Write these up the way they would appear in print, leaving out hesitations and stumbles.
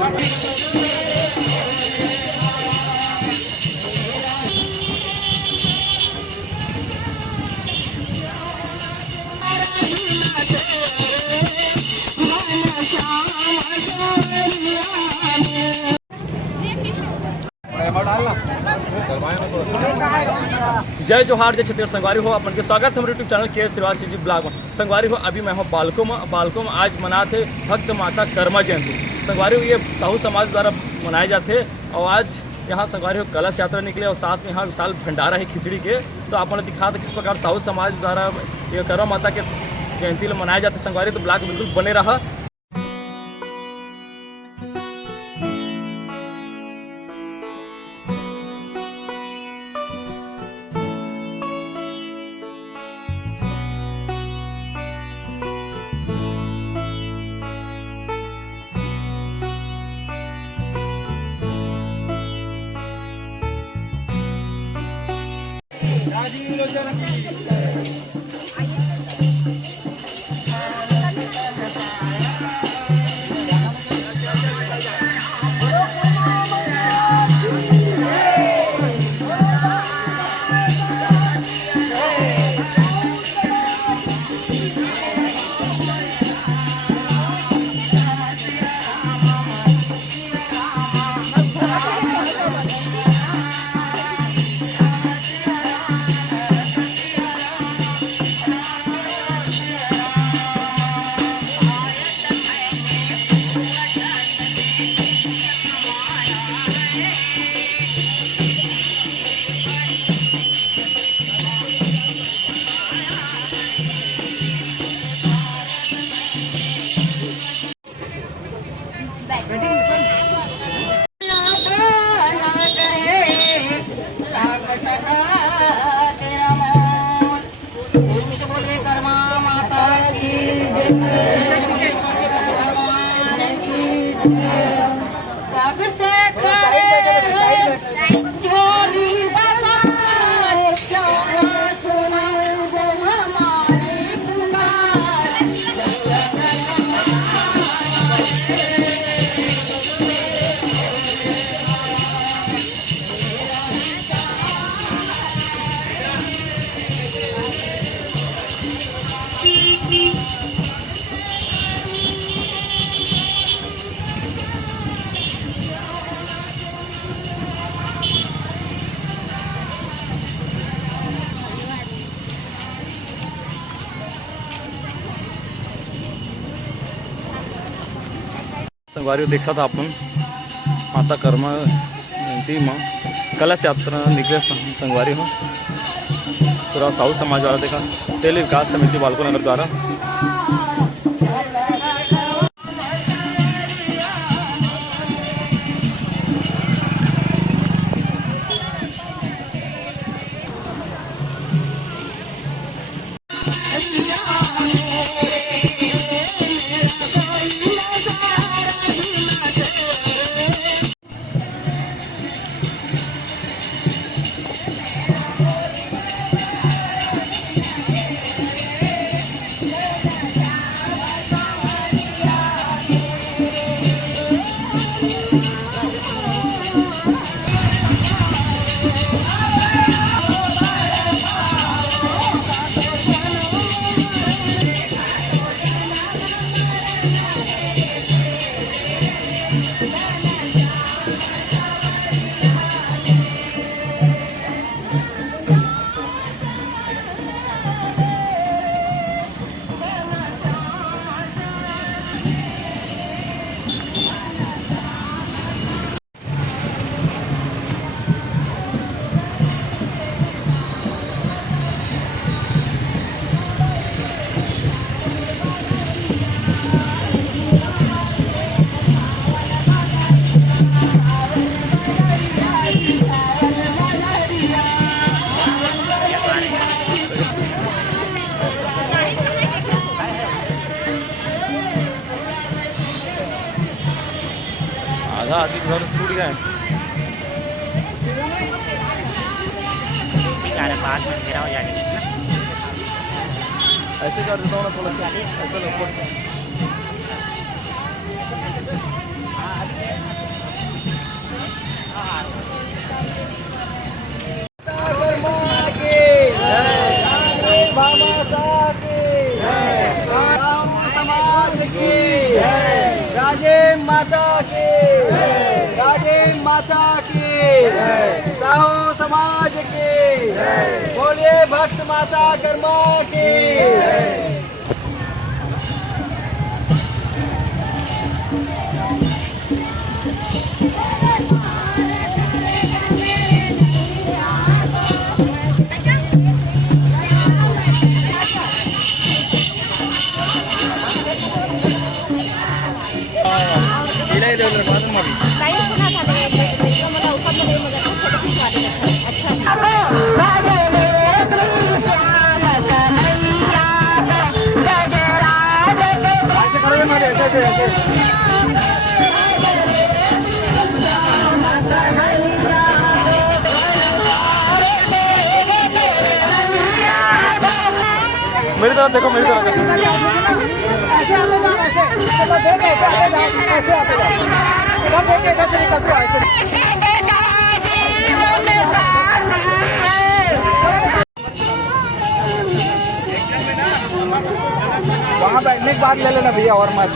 जय जोहार जय छत्तीसगढ़ संगवारी हो अपन के स्वागत हमारे यूट्यूब चैनल के श्रीवास जी ब्लॉग में। संगवारी हो अभी मैं हूँ बालको में आज मनाते भक्त माता कर्मा जयंती। संगवारी हो ये साहू समाज द्वारा मनाए जाते और आज यहाँ संगवारी हो कलश यात्रा निकले और साथ में यहाँ विशाल भंडारा है खिचड़ी के। तो आपने दिखा किस प्रकार साहू समाज द्वारा ये कर्मा माता के जयंती मनाए जाते संगवारी। तो ब्लॉग बिल्कुल बने रहा। संगवारी देखा था अपन माता कर्मा जयंती में कलश यात्रा निकले संगवारी हो पूरा साहू समाज द्वारा देखा तेल विकास समिति बालको नगर द्वारा। आधा आधी घर टूट गए। बाद में मेरा हो जाएगा ऐसे कर देता हूँ ना थोड़ा सा ऐसा राजेम माता की, राजेम माता की, साहू समाज की, बोलिए भक्त माता कर्मा की। मेरी तरफ देखो, मेरी तरफ देखो। वहाँ बैठने के बाद ले लेना भैया और मत।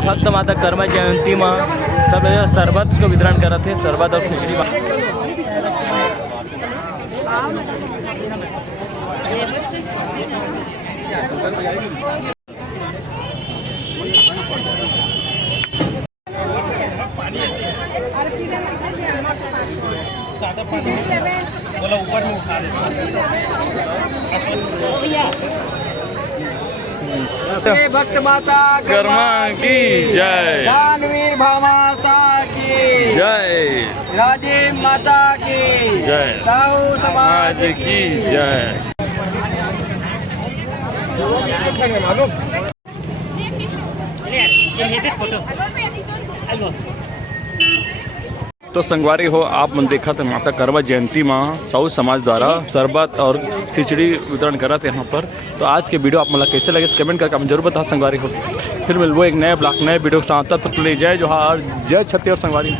भक्त माता कर्मा जयंती में सब लोग शरबत का वितरण कर रहे थे, शरबत और खिचड़ी। बोला ऊपर में उठा भक्त माता कर्मा की जय, दानवीर भामासा की जय, राजेम माता की जय, साहू समाज की जय। तो संगवारी हो आप मन देखा तो माता कर्मा जयंती में साहू समाज द्वारा शरबत और खिचड़ी वितरण करा थे यहाँ पर। तो आज के वीडियो आप मतलब कैसे लगे कमेंट करके आप जरूर बताओ संगवारी हो। फिर मिलबो एक नए ब्लॉग नए वीडियो के साथ, तब तक ले जय जोहार, जय छत्तीसगढ़ संगवारी।